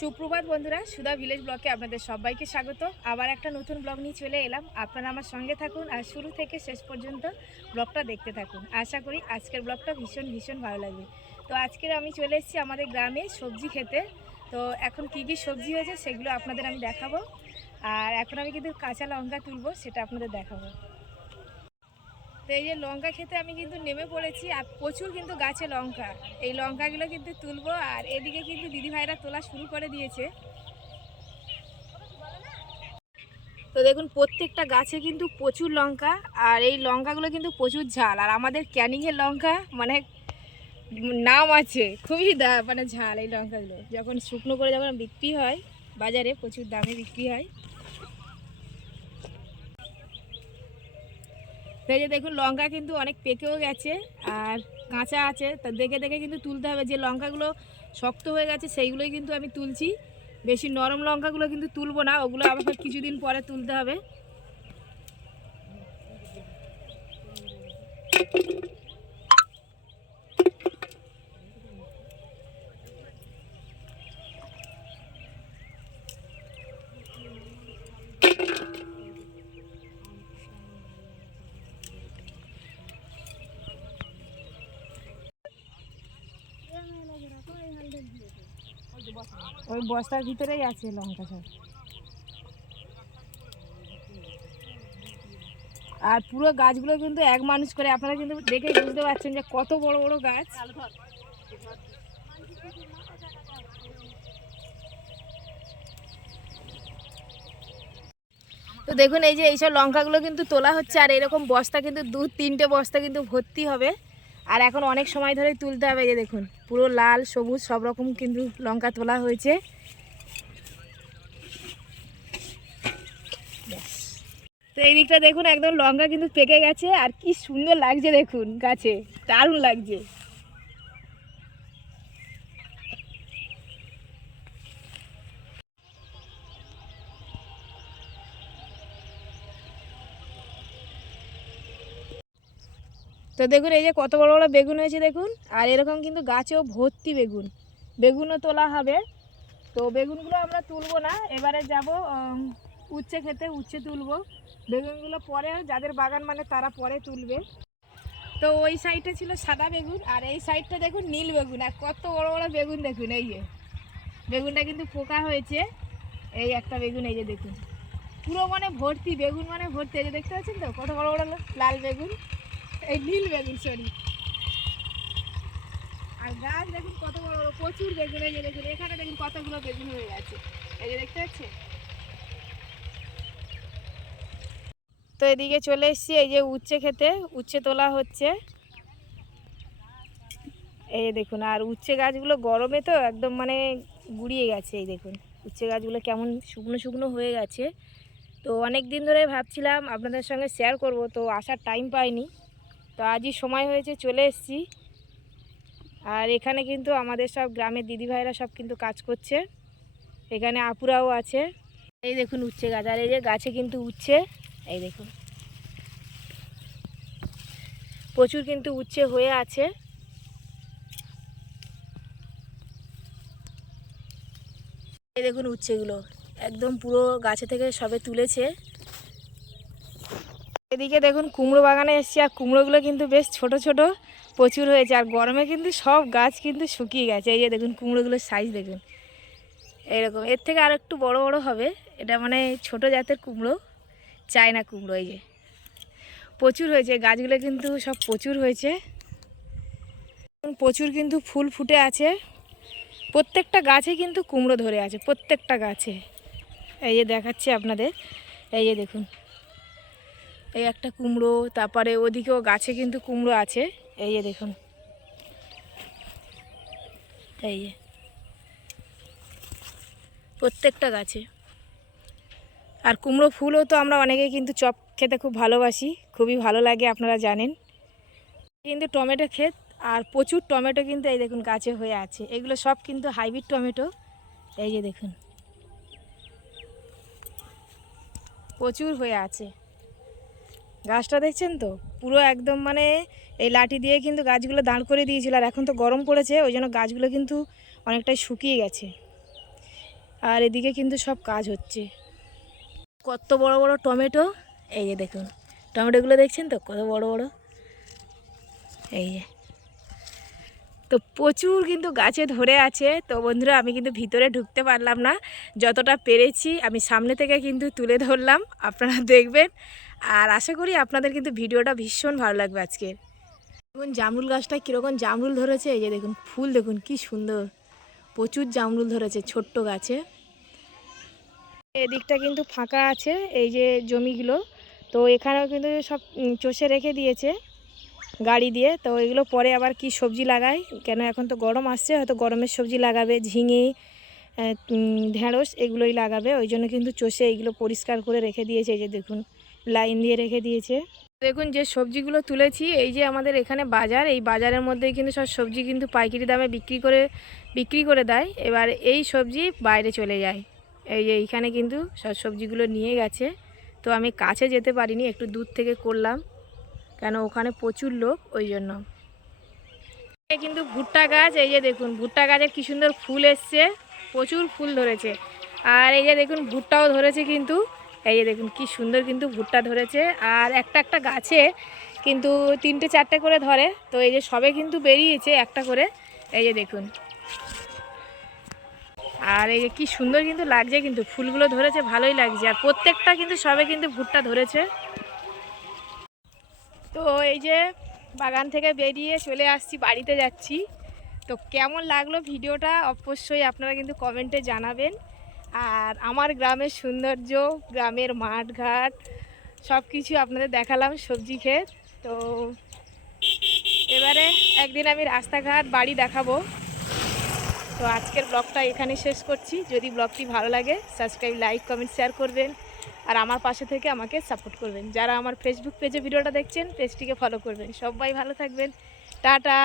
সুপ্রভাত বন্ধুরা, সুধা ভিলেজ ব্লকে আপনাদের সবাইকে স্বাগত। আবার একটা নতুন ব্লগ নিয়ে চলে এলাম। আপনারা আমার সঙ্গে থাকুন আর শুরু থেকে শেষ পর্যন্ত ব্লগটা দেখতে থাকুন। আশা করি আজকের ব্লগটা ভীষণ ভীষণ ভালো লাগবে। তো আজকের আমি চলে এসেছি আমাদের গ্রামে সবজি খেতে। তো এখন কী কী সবজি হয়েছে সেগুলো আপনাদের আমি দেখাবো। আর এখন আমি কিন্তু কাঁচা লঙ্কা তুলবো, সেটা আপনাদের দেখাবো। তো এই যে লঙ্কা খেতে আমি কিন্তু নেমে পড়েছি আর প্রচুর কিন্তু গাছে লঙ্কা। এই লঙ্কাগুলো কিন্তু তুলবো আর এদিকে কিন্তু দিদিভাইরা তোলা শুরু করে দিয়েছে। তো দেখুন, প্রত্যেকটা গাছে কিন্তু প্রচুর লঙ্কা আর এই লঙ্কাগুলো কিন্তু প্রচুর ঝাল। আর আমাদের ক্যানিংয়ের লঙ্কা মানে নাম আছে, খুবই দা মানে ঝাল এই লঙ্কাগুলো। যখন শুকনো করে যখন বিক্রি হয়, বাজারে প্রচুর দামে বিক্রি হয়। তো এই যে দেখুন, লঙ্কা কিন্তু অনেক পেকেও গেছে আর কাঁচা আছে। তা দেখে দেখে কিন্তু তুলতে হবে। যে লঙ্কাগুলো শক্ত হয়ে গেছে, সেইগুলোই কিন্তু আমি তুলছি। বেশি নরম লঙ্কাগুলো কিন্তু তুলবো না, ওগুলো আবার কিছুদিন পরে তুলতে হবে। ওই বস্তার ভিতরেই আছে লঙ্কা সব। আর পুরো গাছগুলো কিন্তু এক মানুষ করে, আপনারা কিন্তু দেখেই বুঝতে পারছেন যে কত বড় বড় গাছ। তো দেখুন, এই যে এইসব লঙ্কাগুলো কিন্তু তোলা হচ্ছে, আর এরকম বস্তা কিন্তু দু তিনটে বস্তা কিন্তু ভর্তি হবে। আর এখন অনেক সময় ধরে তুলতে হবে যে দেখুন, পুরো লাল, সবুজ, সব রকম কিন্তু লঙ্কা তোলা হয়েছে। তো এই দিকটা দেখুন, একদম লঙ্কা কিন্তু পেকে গেছে, আর কি সুন্দর লাগছে দেখুন গাছে, দারুণ লাগছে। তো দেখুন, এই যে কত বড় বড় বেগুন হয়েছে দেখুন, আর এরকম কিন্তু গাছেও ভর্তি বেগুন। বেগুনও তোলা হবে। তো বেগুনগুলো আমরা তুলবো না, এবারে যাব উচ্ছে খেতে, উচ্ছে তুলবো। বেগুনগুলো পরে, যাদের বাগান মানে তারা পরে তুলবে। তো ওই সাইডটা ছিল সাদা বেগুন, আর এই সাইডটা দেখুন নীল বেগুন, আর কত বড় বড় বেগুন দেখুন, এই যে। বেগুনটা কিন্তু পোকা হয়েছে। এই একটা বেগুন, এই যে দেখুন। পুরো মানে ভর্তি, বেগুন মানে ভর্তি, এই যে দেখতে পাচ্ছেন তো? কত বড় বড় লাল বেগুন। এই নীল বেগুন সরি আর গাছ দেখুন কত বড় বড়, প্রচুর বেগুন এখানে দেখুন কতগুলো বেগুন হয়ে গেছে। এই যে দেখতে পাচ্ছেন? তো এদিকে চলে এসছি, এই যে উচ্ছে খেতে, উচ্ছে তোলা হচ্ছে। এই দেখুন, আর উচ্ছে গাছগুলো গরমে তো একদম মানে গুড়িয়ে গেছে, এই দেখুন। উচ্ছে গাছগুলো কেমন শুকনো শুকনো হয়ে গেছে। তো অনেক দিন ধরে ভাবছিলাম আপনাদের সঙ্গে শেয়ার করব, তো আসার টাইম পাইনি। তো আজই সময় হয়েছে, চলে এসেছি। আর এখানে কিন্তু আমাদের সব গ্রামের দিদিভাইরা সব কিন্তু কাজ করছে। এখানে আপুরাও আছে। এই দেখুন উচ্ছে গাছ, আর এই যে গাছে কিন্তু উচ্ছে, এই দেখুন। প্রচুর কিন্তু উচ্ছে হয়ে আছে। এই দেখুন উচ্ছেগুলো, একদম পুরো গাছে থেকে সবে তুলেছে। এদিকে দেখুন কুমড়ো বাগানে এসছি, আর কুমড়োগুলো কিন্তু বেশ ছোট ছোট প্রচুর হয়েছে, আর গরমে কিন্তু সব গাছ কিন্তু শুকিয়ে গেছে। এই যে দেখুন কুমড়োগুলোর সাইজ দেখুন। এরকম এর থেকে আর একটু বড় বড় হবে। এটা মানে ছোট জাতের কুমড়ো, চায়না কুমড়ো, এই যে। প্রচুর হয়েছে। গাছগুলো কিন্তু সব প্রচুর হয়েছে। প্রচুর কিন্তু ফুল ফুটে আছে। প্রত্যেকটা গাছে কিন্তু কুমড়ো ধরে আছে, প্রত্যেকটা গাছে। এই যে দেখাচ্ছি আপনাদের। এই যে দেখুন। এই একটা কুমড়ো, তারপরে ওদিকেও গাছে কিন্তু কুমড়ো আছে। এই যে দেখুন। এই যে। প্রত্যেকটা গাছে। আর কুমড়ো ফুলও তো আমরা অনেকে কিন্তু চপ খেতে খুব ভালোবাসি, খুবই ভালো লাগে, আপনারা জানেন। কিন্তু টমেটো ক্ষেত, আর প্রচুর টমেটো কিন্তু এই দেখুন গাছে হয়ে আছে। এগুলো সব কিন্তু হাইব্রিড টমেটো। এই যে দেখুন। প্রচুর হয়ে আছে। গাছটা দেখছেন তো? পুরো একদম মানে এই লাঠি দিয়ে কিন্তু গাছগুলো দাঁড় করে দিয়েছিল। আর এখন তো গরম পড়েছে, ওই জন্য গাছগুলো কিন্তু অনেকটাই শুকিয়ে গেছে। আর এদিকে কিন্তু সব কাজ হচ্ছে। কত বড় বড় টমেটো, এই যে দেখুন। টমেটোগুলো দেখছেন তো? কত বড় বড়। এই যে। তো প্রচুর কিন্তু গাছে ধরে আছে। তো বন্ধুরা, আমি কিন্তু ভিতরে ঢুকতে পারলাম না। যতটা পেরেছি, আমি সামনে থেকে কিন্তু তুলে ধরলাম। আপনারা দেখবেন। আর আশা করি আপনাদের কিন্তু ভিডিওটা ভীষণ ভালো লাগবে আজকে। দেখুন জামরুল গাছটা কীরকম জামরুল ধরেছে, এই যে দেখুন ফুল, দেখুন কি সুন্দর। প্রচুর জামরুল ধরেছে ছোট্ট গাছে। এদিকটা কিন্তু ফাঁকা আছে, এই যে জমিগুলো। তো এখানেও কিন্তু সব চষে রেখে দিয়েছে গাড়ি দিয়ে। তো এগুলো পরে আবার কি সবজি লাগায়? কেন এখন তো গরম আসছে, হয়তো গরমের সবজি লাগাবে, ঝিঙে ঢেঁড়স এগুলোই লাগাবে। ওই জন্য কিন্তু চষে এইগুলো পরিষ্কার করে রেখে দিয়েছে যে দেখুন, লাইন দিয়ে রেখে দিয়েছে। দেখুন যে সবজিগুলো তুলেছি, এই যে আমাদের এখানে বাজার, এই বাজারের মধ্যেই কিন্তু সব সবজি কিন্তু পাইকারি দামে বিক্রি করে বিক্রি করে দেয়। এবার এই সবজি বাইরে চলে যায়। এই যে এইখানে কিন্তু সব সবজিগুলো নিয়ে গেছে। তো আমি কাছে যেতে পারিনি, একটু দূর থেকে করলাম, কেন ওখানে প্রচুর লোক, ওই জন্য। কিন্তু ভুট্টা গাছ, এই যে দেখুন, ভুট্টা গাছের কি সুন্দর ফুল এসছে। প্রচুর ফুল ধরেছে। আর এই যে দেখুন ভুট্টাও ধরেছে কিন্তু, এই যে দেখুন কি সুন্দর কিন্তু ভুট্টা ধরেছে। আর একটা একটা গাছে কিন্তু তিনটে চারটে করে ধরে, তো এই যে সবে কিন্তু বেরিয়েছে একটা করে, এই যে দেখুন। আর এই যে কি সুন্দর কিন্তু লাগছে কিন্তু, ফুলগুলো ধরেছে, ভালোই লাগছে। আর প্রত্যেকটা কিন্তু সবে কিন্তু ভুট্টা ধরেছে। তো এই যে বাগান থেকে বেরিয়ে চলে আসছি, বাড়িতে যাচ্ছি। তো কেমন লাগল ভিডিওটা? অবশ্যই আপনারা কিন্তু কমেন্টে জানাবেন। আর আমার গ্রামের সৌন্দর্য, গ্রামের মাঠ ঘাট সব কিছু আপনাদের দেখালাম সবজি ক্ষেত। তো এবারে একদিন আমি রাস্তাঘাট বাড়ি দেখাবো। তো আজকের ব্লগটা এখানে শেষ করছি। যদি ব্লগটি ভালো লাগে সাবস্ক্রাইব লাইক কমেন্ট শেয়ার করবেন। আর আমার পাশে থেকে আমাকে সাপোর্ট করবেন। যারা আমার ফেসবুক পেজে ভিডিওটা দেখছেন পেজটিকে ফলো করবেন। সবাই ভালো থাকবেন। টাটা!